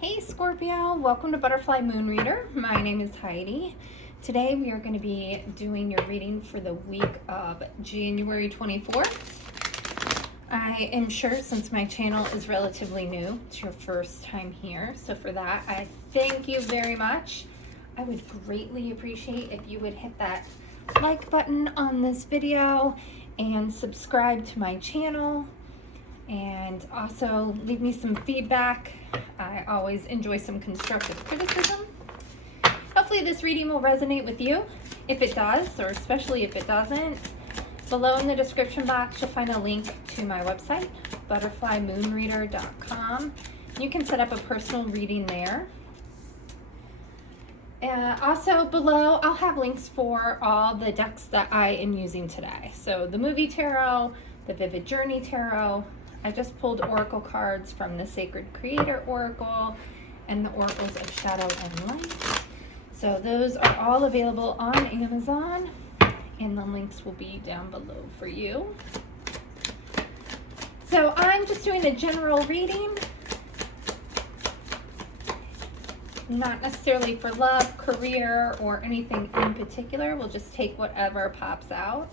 Hey Scorpio, welcome to Butterfly Moon Reader. My name is Heidi. Today we are going to be doing your reading for the week of January 24th. I am sure since my channel is relatively new, it's your first time here. So for that, I thank you very much. I would greatly appreciate if you would hit that like button on this video and subscribe to my channel. And also leave me some feedback. I always enjoy some constructive criticism. Hopefully this reading will resonate with you. If it does, or especially if it doesn't, below in the description box you'll find a link to my website, butterflymoonreader.com. You can set up a personal reading there. Also below I'll have links for all the decks that I am using today. So the Movie Tarot, the Vivid Journey Tarot. I just pulled oracle cards from the Sacred Creator Oracle and the Oracles of Shadow and Light. So those are all available on Amazon, and the links will be down below for you. So I'm just doing a general reading, not necessarily for love, career, or anything in particular. We'll just take whatever pops out.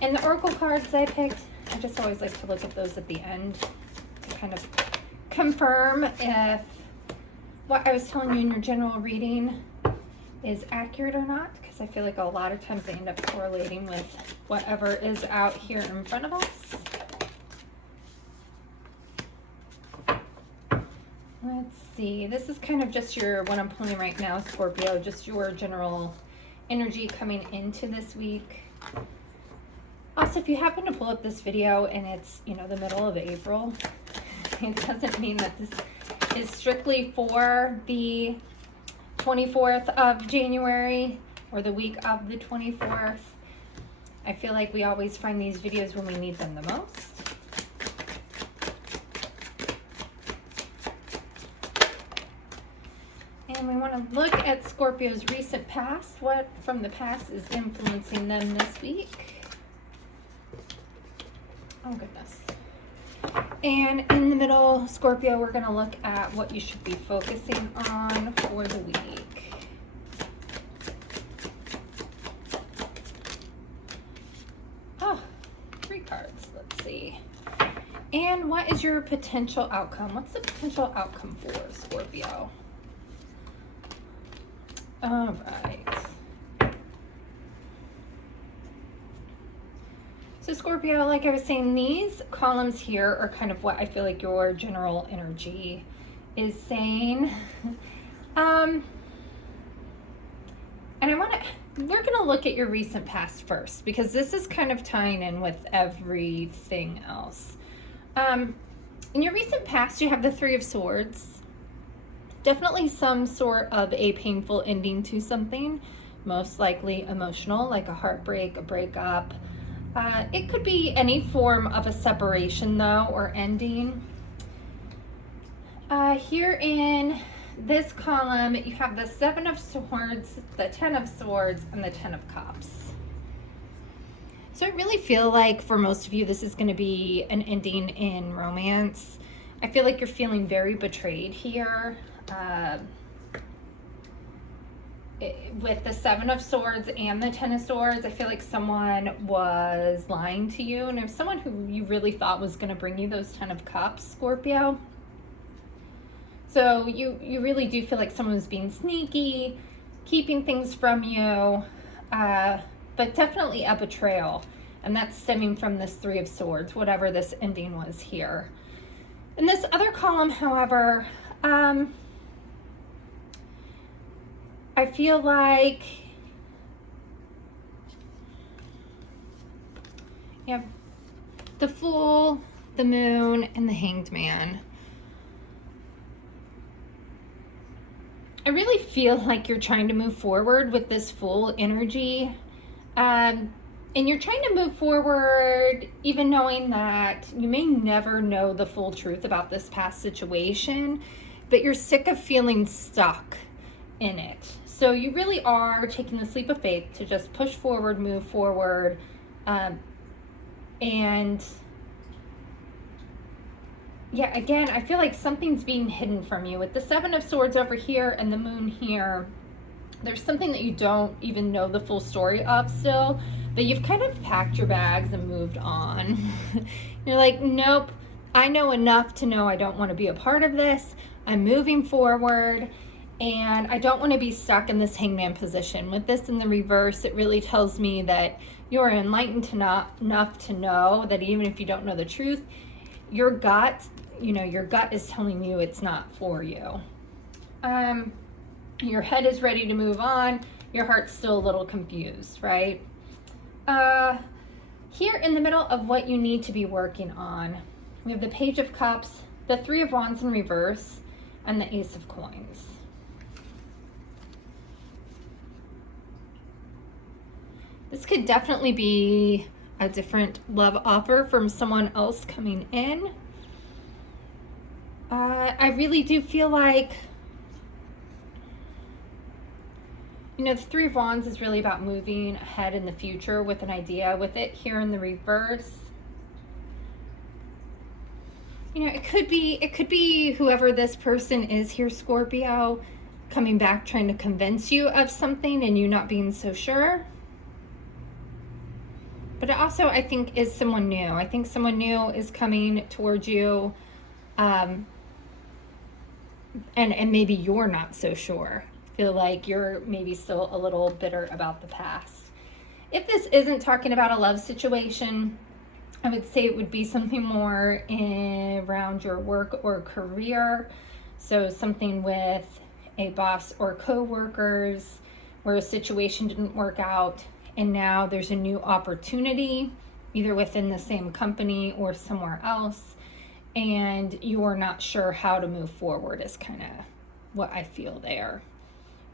And the oracle cards I picked, I just always like to look at those at the end to kind of confirm if what I was telling you in your general reading is accurate or not, because I feel like a lot of times they end up correlating with whatever is out here in front of us. Let's see, this is kind of just your, what I'm pulling right now, Scorpio, just your general energy coming into this week. Also, if you happen to pull up this video and it's, the middle of April, it doesn't mean that this is strictly for the 24th of January or the week of the 24th. I feel like we always find these videos when we need them the most. And we want to look at Scorpio's recent past. What from the past is influencing them this week? Oh goodness. And in the middle, Scorpio, we're going to look at what you should be focusing on for the week. Oh, 3 cards. Let's see. And what is your potential outcome? What's the potential outcome for Scorpio? All right. So Scorpio, like I was saying, these columns here are kind of what I feel like your general energy is saying. And we're going to look at your recent past first, because this is kind of tying in with everything else. In your recent past, you have the 3 of Swords. Definitely some sort of a painful ending to something, most likely emotional, like a heartbreak, a breakup. It could be any form of a separation, though, or ending. Here in this column, you have the 7 of Swords, the 10 of Swords, and the 10 of Cups. So I really feel like for most of you, this is going to be an ending in romance. I feel like you're feeling very betrayed here. With the 7 of Swords and the 10 of Swords, I feel like someone was lying to you, and if someone who you really thought was going to bring you those 10 of Cups, Scorpio. So you really do feel like someone was being sneaky, keeping things from you, but definitely a betrayal, and that's stemming from this 3 of Swords, whatever this ending was here. In this other column, however, I feel like you have the Fool, the Moon, and the Hanged Man. I really feel like you're trying to move forward with this Fool energy. And you're trying to move forward even knowing that you may never know the full truth about this past situation, but you're sick of feeling stuck in it. So you really are taking the leap of faith to just push forward, move forward, and yeah, again, I feel like something's being hidden from you. With the Seven of Swords over here and the Moon here, there's something that you don't even know the full story of still, but you've kind of packed your bags and moved on. You're like, nope, I know enough to know I don't want to be a part of this. I'm moving forward, and I don't want to be stuck in this hangman position. With this in the reverse, it really tells me that you're enlightened enough to know that even if you don't know the truth, your gut, your gut is telling you it's not for you. Your head is ready to move on. Your heart's still a little confused, right? Here in the middle of what you need to be working on, we have the Page of Cups, the Three of Wands in reverse, and the Ace of Coins. This could definitely be a different love offer from someone else coming in. I really do feel like, the Three of Wands is really about moving ahead in the future with an idea. With it here in the reverse, it could be whoever this person is here, Scorpio, coming back trying to convince you of something and you not being so sure. But it also, I think, is someone new. I think someone new is coming towards you, and maybe you're not so sure. Feel like you're maybe still a little bitter about the past. If this isn't talking about a love situation, I would say it would be something more around your work or career. So something with a boss or co-workers where a situation didn't work out and now there's a new opportunity either within the same company or somewhere else, and you're not sure how to move forward is kind of what I feel there.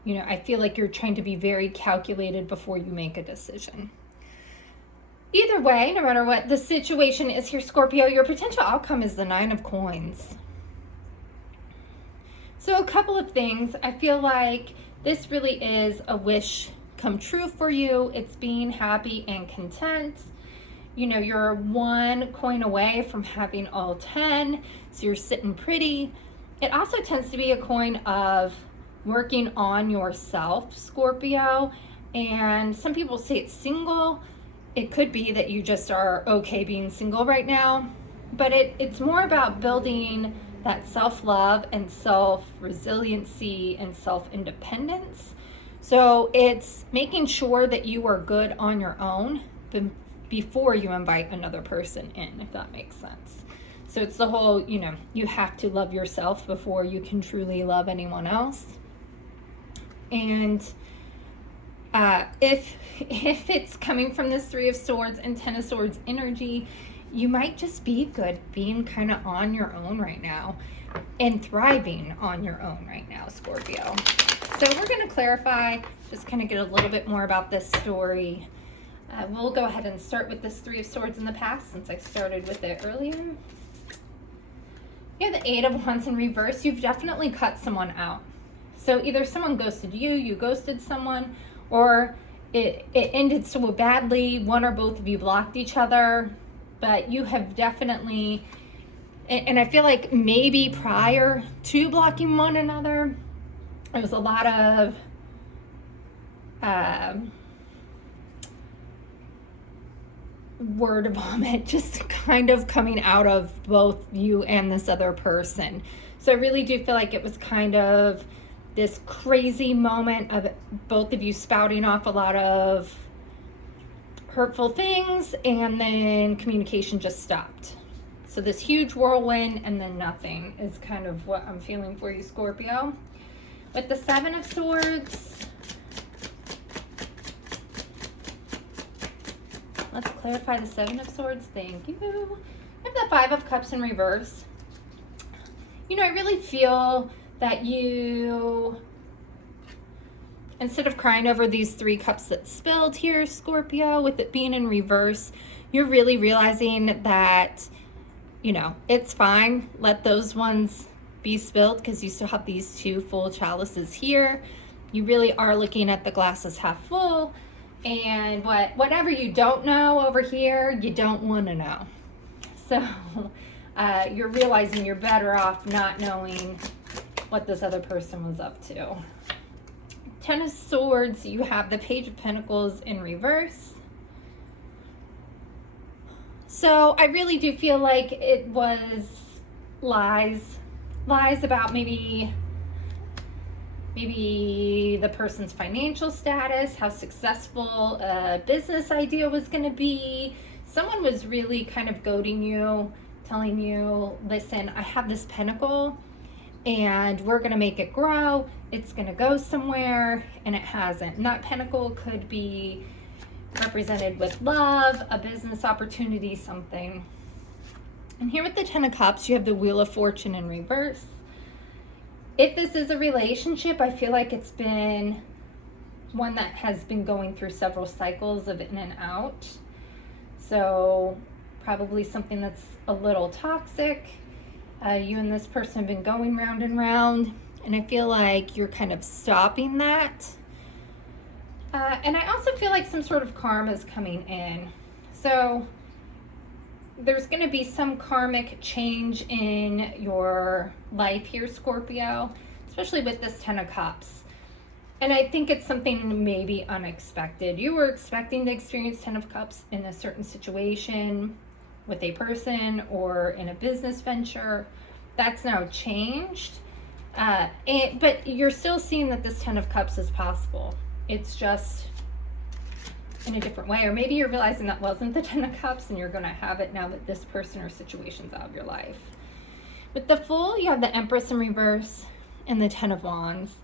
I feel like you're trying to be very calculated before you make a decision. Either way, no matter what the situation is here, Scorpio, your potential outcome is the Nine of Coins. So a couple of things. I feel like this really is a wish come true for you. It's being happy and content. You're one coin away from having all 10, so you're sitting pretty. It also tends to be a coin of working on yourself, Scorpio. And some people say it's single. It could be that you just are okay being single right now, but it's more about building that self-love and self-resiliency and self-independence. So it's making sure that you are good on your own before you invite another person in, if that makes sense. So it's the whole, you have to love yourself before you can truly love anyone else. And if it's coming from this Three of Swords and Ten of Swords energy, you might just be good being kind of on your own right now and thriving on your own right now, Scorpio. So we're going to clarify, just kind of get a little bit more about this story. We'll go ahead and start with this Three of Swords in the past since I started with it earlier. You have the Eight of Wands in reverse. You've definitely cut someone out. So either someone ghosted you, you ghosted someone, or it ended so badly, one or both of you blocked each other, but you have definitely, and I feel like maybe prior to blocking one another, there was a lot of word vomit just kind of coming out of both you and this other person. So I really do feel like it was kind of this crazy moment of both of you spouting off a lot of hurtful things, and then communication just stopped. So this huge whirlwind and then nothing is kind of what I'm feeling for you, Scorpio. With the Seven of Swords, let's clarify the Seven of Swords. Thank you. I have the Five of Cups in reverse. I really feel that you, instead of crying over these 3 cups that spilled here, Scorpio, with it being in reverse, you're really realizing that, it's fine. Let those ones be spilled because you still have these 2 full chalices here. You really are looking at the glass as half full, and whatever you don't know over here, you don't want to know. So you're realizing you're better off not knowing what this other person was up to. Ten of Swords, you have the Page of Pentacles in reverse. So I really do feel like it was lies about maybe the person's financial status, how successful a business idea was going to be. Someone was really kind of goading you, telling you, listen, I have this pentacle and we're going to make it grow. It's going to go somewhere, and it hasn't. And that pentacle could be represented with love, a business opportunity, something. And here with the Ten of Cups, you have the Wheel of Fortune in reverse. If this is a relationship, I feel like it's been one that has been going through several cycles of in and out. So probably something that's a little toxic. You and this person have been going round and round, and I feel like you're kind of stopping that. And I also feel like some sort of karma is coming in. So there's going to be some karmic change in your life here, Scorpio, especially with this Ten of Cups. And I think it's something maybe unexpected. You were expecting to experience Ten of Cups in a certain situation with a person or in a business venture. That's now changed. But you're still seeing that this Ten of Cups is possible. It's just in a different way. Or maybe you're realizing that wasn't the Ten of Cups and you're going to have it now that this person or situation's out of your life. With the Fool, you have the Empress in reverse and the Ten of Wands.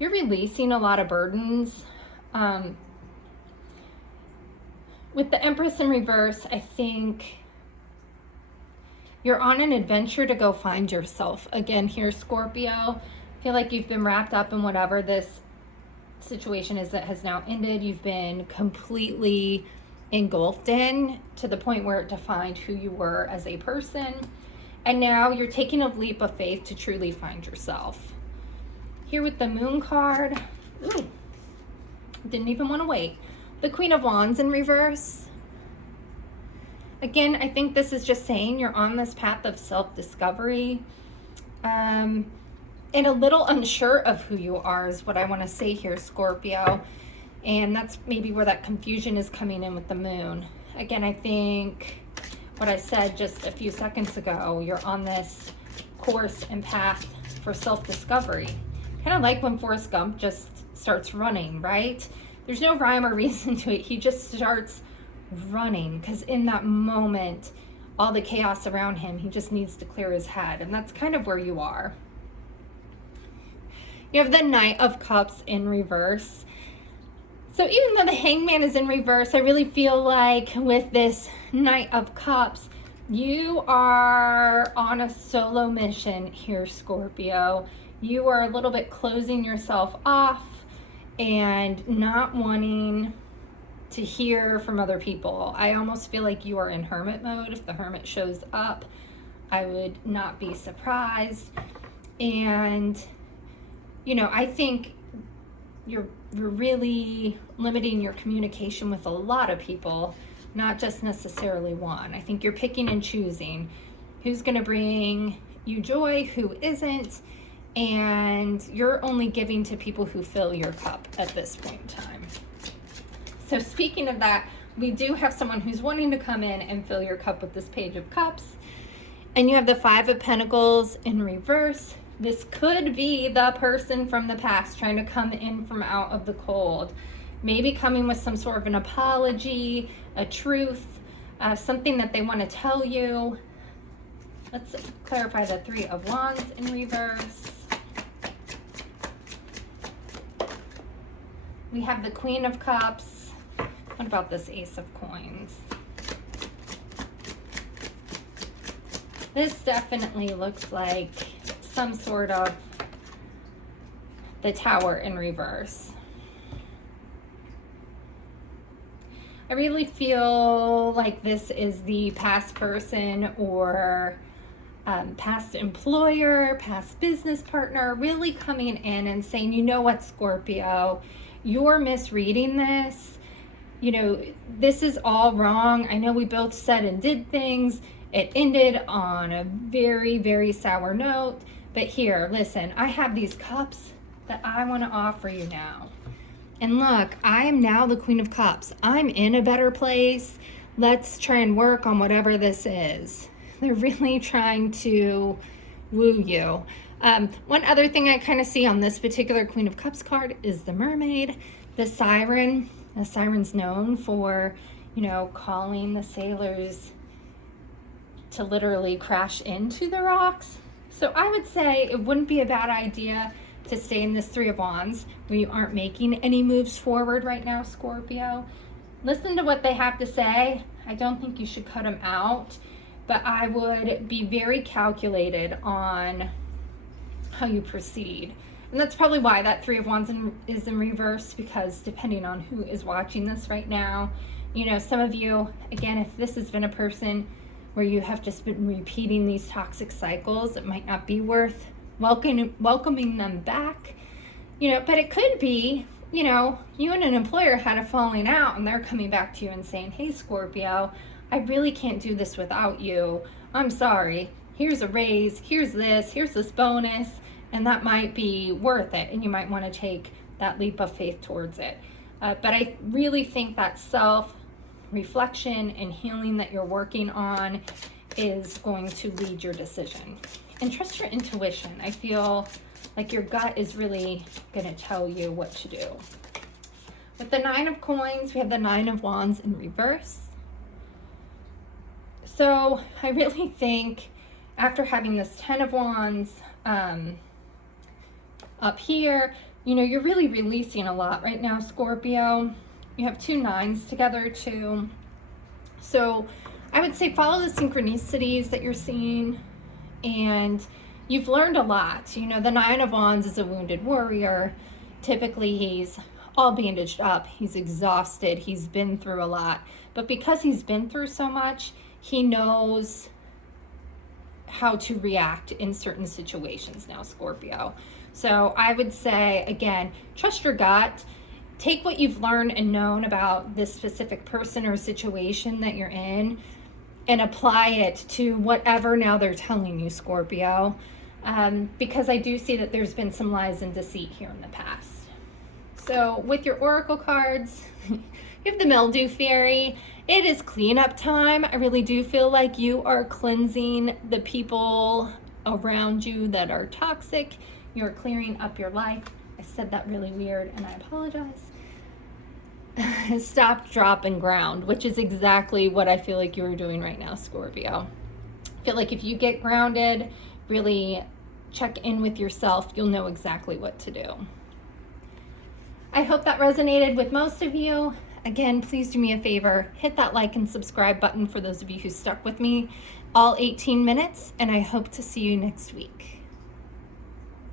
You're releasing a lot of burdens. With the Empress in reverse, I think you're on an adventure to go find yourself again here, Scorpio. I feel like you've been wrapped up in whatever this situation is that has now ended. You've been completely engulfed in to the point where it defined who you were as a person. And now you're taking a leap of faith to truly find yourself. Here with the Moon card, didn't even want to wait. The Queen of Wands in reverse. Again, I think this is just saying you're on this path of self-discovery and a little unsure of who you are is what I want to say here, Scorpio. And that's maybe where that confusion is coming in with the Moon. Again, I think what I said just a few seconds ago, you're on this course and path for self-discovery. Kind of like when Forrest Gump just starts running, right? There's no rhyme or reason to it. He just starts running because in that moment, all the chaos around him, he just needs to clear his head. And that's kind of where you are. You have the Knight of Cups in reverse. So even though the Hangman is in reverse, I really feel like with this Knight of Cups, you are on a solo mission here, Scorpio. You are a little bit closing yourself off and not wanting to hear from other people. I almost feel like you are in hermit mode. If the Hermit shows up, I would not be surprised. And, you know, I think you're really limiting your communication with a lot of people, not just necessarily one. I think you're picking and choosing who's going to bring you joy, who isn't, and you're only giving to people who fill your cup at this point in time. So speaking of that, we do have someone who's wanting to come in and fill your cup with this Page of Cups. And you have the Five of Pentacles in reverse. This could be the person from the past trying to come in from out of the cold. Maybe coming with some sort of an apology, a truth, something that they want to tell you. Let's clarify the Three of Wands in reverse. We have the Queen of Cups. What about this Ace of Coins? This definitely looks like some sort of the Tower in reverse. I really feel like this is the past person or past employer, past business partner really coming in and saying, you know what, Scorpio, you're misreading this. You know, this is all wrong. I know we both said and did things, It ended on a very, very sour note. But here, listen, I have these cups that I want to offer you now. And look, I am now the Queen of Cups. I'm in a better place. Let's try and work on whatever this is. They're really trying to woo you. One other thing I kind of see on this particular Queen of Cups card is the mermaid, the siren. The siren's known for, you know, calling the sailors to literally crash into the rocks. So I would say it wouldn't be a bad idea to stay in this Three of Wands when you aren't making any moves forward right now, Scorpio. Listen to what they have to say. I don't think you should cut them out, but I would be very calculated on how you proceed. And that's probably why that Three of Wands is in reverse, because depending on who is watching this right now, you know, some of you, again, if this has been a person where you have just been repeating these toxic cycles, it might not be worth welcoming them back, you know, but it could be, you know, you and an employer had a falling out and they're coming back to you and saying, hey, Scorpio, I really can't do this without you. I'm sorry. Here's a raise. Here's this bonus. And that might be worth it. And you might want to take that leap of faith towards it. But I really think that self-reflection and healing that you're working on is going to lead your decision. And trust your intuition. I feel like your gut is really going to tell you what to do. With the Nine of Coins, we have the Nine of Wands in reverse. So I really think after having this Ten of Wands up here, you know, you're really releasing a lot right now, Scorpio. You have two nines together too. So I would say follow the synchronicities that you're seeing, and you've learned a lot. You know, the Nine of Wands is a wounded warrior. Typically he's all bandaged up, he's exhausted, he's been through a lot. But because he's been through so much, he knows how to react in certain situations now, Scorpio. So I would say, again, trust your gut. Take what you've learned and known about this specific person or situation that you're in and apply it to whatever now they're telling you, Scorpio. Because I do see that there's been some lies and deceit here in the past. So with your oracle cards, you have the Mildew Fairy. It is cleanup time. I really do feel like you are cleansing the people around you that are toxic. You're clearing up your life. I said that really weird and I apologize. Stop, drop, and ground, which is exactly what I feel like you're doing right now, Scorpio. I feel like if you get grounded, really check in with yourself, you'll know exactly what to do. I hope that resonated with most of you. Again, please do me a favor, hit that like and subscribe button for those of you who stuck with me all 18 minutes, and I hope to see you next week.